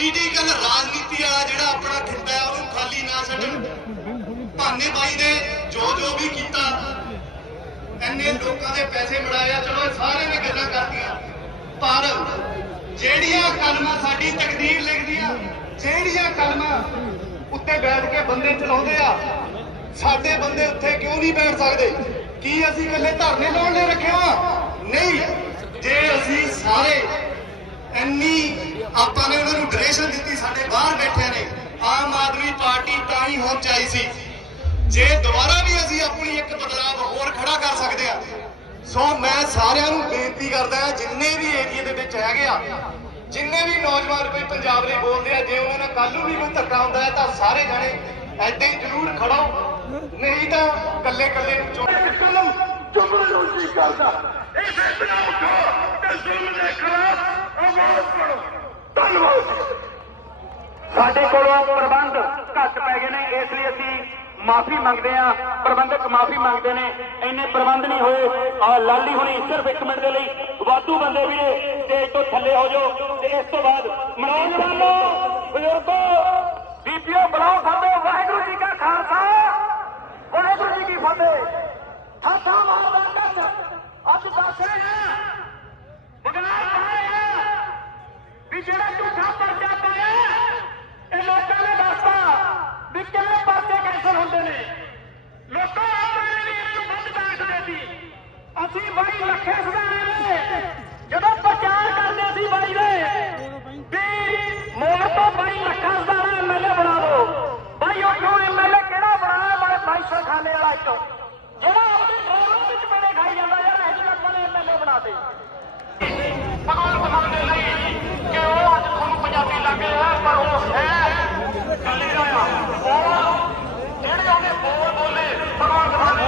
Political ਰਾਜਨੀਤੀ ਵਾਲਾ ਜਿਹੜਾ ਆਪਣਾ ਖਿੱਤਾ ਹੈ ਉਹਨੂੰ ਖਾਲੀ ਨਾ ਛੱਡਣ। ਭਾਨੇ ਬਾਈ ਨੇ ਜੋ ਜੋ ਵੀ ਕੀਤਾ, ਇੰਨੇ ਲੋਕਾਂ ਦੇ ਪੈਸੇ ਮੜਾਏ ਚਲੋ ਸਾਰੇ ਨੇ ਗੱਲਾਂ ਕਰਤੀਆਂ। ਪਰ ਜਿਹੜੀਆਂ ਕਲਮਾਂ ਸਾਡੀ ਤਕਦੀਰ ਲਿਖਦੀਆਂ ਜਿਹੜੀਆਂ ਕਲਮਾਂ ਉੱਤੇ ਬੈਠ ਕੇ ਬੰਦੇ ਚਲਾਉਂਦੇ ਆ, ਸਾਡੇ ਬੰਦੇ ਉੱਥੇ ਕਿਉਂ ਨਹੀਂ ਬੈਠ ਸਕਦੇ? ਕੀ ਅਸੀਂ ਇਕੱਲੇ ਧਰਨੇ ਲਾਉਣ ਲਈ ਰੱਖਿਆ ਵਾ ਨਹੀਂ। ਜੇ ਅਸੀਂ ਸਾਰੇ ਇੰਨੀ ਆਪਾਂ ਨੇ ਉਹਨਾਂ ਨੂੰ ਡਿਰੈਕਸ਼ਨ ਦਿੱਤੀ, ਸਾਡੇ ਬਾਹਰ ਬੈਠੇ ਨੇ। ਆਮ ਆਦਮੀ ਪਾਰਟੀ ਤਾਂ ਹੀ ਹੋਣ ਚਾਹੀ ਸੀ। ਜੇ ਦੁਬਾਰਾ ਵੀ ਅਸੀਂ ਆਪਣੀ ਇੱਕ ਬਦਲਾਵ ਹੋਰ ਖੜਾ ਕਰ ਸਕਦੇ ਆ ਸੋ ਮੈਂ ਸਾਰਿਆਂ ਨੂੰ ਬੇਨਤੀ ਕਰਦਾ ਹਾਂ, ਜਿੰਨੇ ਵੀ ਏਰੀਏ ਦੇ ਵਿੱਚ ਹੈਗੇ ਆ, ਜਿੰਨੇ ਵੀ ਨੌਜਵਾਨ ਕੋਈ ਪੰਜਾਬ ਲਈ ਬੋਲਦੇ ਆ, ਜੇ ਉਹਨਾਂ ਨਾਲ ਕੱਲ ਨੂੰ ਵੀ ਕੋਈ ਧੱਕਾ ਹੁੰਦਾ ਹੈ ਤਾਂ ਸਾਰੇ ਜਣੇ ਐਦਾਂ ਹੀ ਜ਼ਰੂਰ ਖੜੋ। ਨਹੀਂ ਤਾਂ ਕੱਲੇ ਕੱਲੇ ਨੂੰ ਚੁਣ ਕਲਮ ਜੁਮਲਾ ਕਰਦਾ। ਇਹ ਫੈਸਲਾ ਉਠੋ ਤੇ ਜ਼ੁਲਮ ਦੇ ਖਿਲਾਫ ਸਾਡੇ ਕੋਲੋਂ ਪ੍ਰਬੰਧ ਘੱਟ ਪੈ ਗਏ ਨੇ, ਇਸ ਲਈ ਅਸੀਂ ਮਾਫੀ ਮੰਗਦੇ ਆ ਪ੍ਰਬੰਧਕ ਮਾਫੀ ਮੰਗਦੇ ਨੇ। ਇੰਨੇ ਪ੍ਰਬੰਧ ਨਹੀਂ ਹੋਏ। ਆ ਲਾਲੀ ਹੁਣੀ ਸਿਰਫ 1 ਮਿੰਟ ਦੇ ਲਈ। ਵਾਧੂ ਬੰਦੇ ਵੀ ਨੇ ਸਟੇਜ ਤੋਂ ਥੱਲੇ ਹੋ ਜਾਓ ਤੇ ਇਸ ਤੋਂ ਬਾਅਦ ਨੌਜਵਾਨੋ ਬਜ਼ੁਰਗੋ ਬੀਬੀਓ ਬਲਾਓ ਸਾਡੇ ਵਾਹਿਗੁਰੂ ਜੀ ਕਾ ਖਾਲਸਾ ਵਾਹਿਗੁਰੂ ਜੀ ਕੀ ਫਤਿਹ ਹੱਥਾਂ ਮਾਰਦਾ ਕੱਚ ਅੱਜ ਦੱਸ ਰਹੇ ਆ ਬਗਲਾ ਪਾਇਆ ਵੀ ਜਿਹੜਾ ਝੂਠਾ ਪਰਚਾ ਪਾਇਆ ਇਹ ਲੋਕਾਂ ਨੇ ਦੱਸਤਾ ਵੀ ਕਿਵੇਂ ਪਰਚੇ ਕੈਂਸਲ ਹੁੰਦੇ ਨੇ ਲੋਕਾਂ ਆਪਣੇ ਵੀ ਇਹਨੂੰ ਬੰਦ ਬੈਠਦੇ ਸੀ ਅਸੀਂ ਬਾਈ ਲੱਖੇ ਸੁਧਾਰੇ ਨੇ ਜਦੋਂ ਪ੍ਰਚਾਰ ਕਰਦੇ ਸੀ ਬਾਈ ਦੇ ਵੀ ਮੋੜ ਤੋਂ ਬਾਈ ਲੱਖਾਂ ਸੁਧਾਰਾ ਐਮਐਲਏ ਬਣਾ ਦਿਓ ਬਾਈ ਉੱਥੋਂ ਐਮਐਲਏ ਕਿਹੜਾ ਬਣਾਇਆ ਬੜੇ ਬਾਈ ਸੌ ਖਾਲੇ ਵਾਲਾ ਇੱਕ ਜਿਹੜਾ ਆਪਣੇ ਡਰਾਈਵਰ ਵਿੱਚ ਬੜੇ ਖਾਈ ਜਾਂਦਾ ਯਾਰ ਇਹ ਜਿਹੇ ਲੋਕਾਂ ਨੇ ਐਮਐਲਏ ਬਣਾ ਦੇ ਭਗਵਾਨ ਬਖਾਉਣ ਦੇ ਲਈ ਕਿ ਉਹ ਅੱਜ ਤੁਹਾਨੂੰ ਪੰਜਾਬੀ ਲੱਗ ਰਿਹਾ ਹੈ, ਪਰ ਉਹ ਹੈ ਗੱਲ ਇਹ ਆ ਉਹ ਜਿਹੜੇ ਉਹਨੇ ਬੋਲ ਬੋਲੇ ਭਗਵਾਨ ਬਖਾਉਣ ਦੇ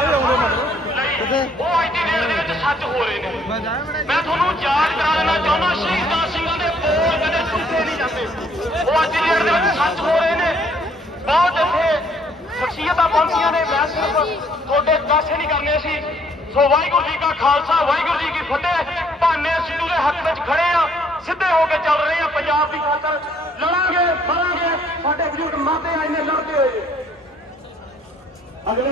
ਲਈ ਉਹ ਅੱਜ ਦੀ ਡੇਟ ਦੇ ਵਿੱਚ ਸੱਚ ਹੋ ਰਹੇ ਨੇ ਮੈਂ ਤੁਹਾਨੂੰ ਯਾਦ ਕਰਾ ਦੇਣਾ ਚਾਹੁੰਦਾ, ਸ਼ਹੀਦਾਂ ਸਿੰਘਾਂ ਦੇ ਬੋਲ ਕਦੇ ਸੁਣਦੇ ਨਹੀਂ ਜਾਂਦੇ। ਉਹ ਅੱਜ ਦੀ ਦੇ ਵਿੱਚ ਸੱਚ ਹੋ ਰਹੇ ਨੇ। ਬਹੁਤ ਇੱਥੇ ਸ਼ਖਸੀਅਤਾਂ ਪਹੁੰਚੀਆਂ ਨੇ। ਮੈਂ ਸਿਰਫ ਤੁਹਾਡੇ ਦੱਸੇ ਨਹੀਂ ਕਰਨੇ ਸੀ। ਸੋ ਵਾਹਿਗੁਰੂ ਜੀ ਕਾ ਖਾਲਸਾ, ਵਾਹਿਗੁਰੂ ਜੀ ਕੀ ਫਤਿਹ। ਭਾਨੇ ਸਿੱਧੂ ਦੇ ਹੱਕ ਵਿੱਚ ਖੜੇ ਆ। ਸਿੱਧੇ ਹੋ ਕੇ ਚੱਲ ਰਹੇ ਆ ਪੰਜਾਬ ਦੀ ਖਾਤਰ। ਲੜਾਂਗੇ, ਮਰਾਂਗੇ। ਸਾਡੇ ਬਜ਼ੁਰਗ ਮਾਤੇ ਆਏ ਨੇ ਲੜਦੇ ਹੋਏ। ਅਗਲੇ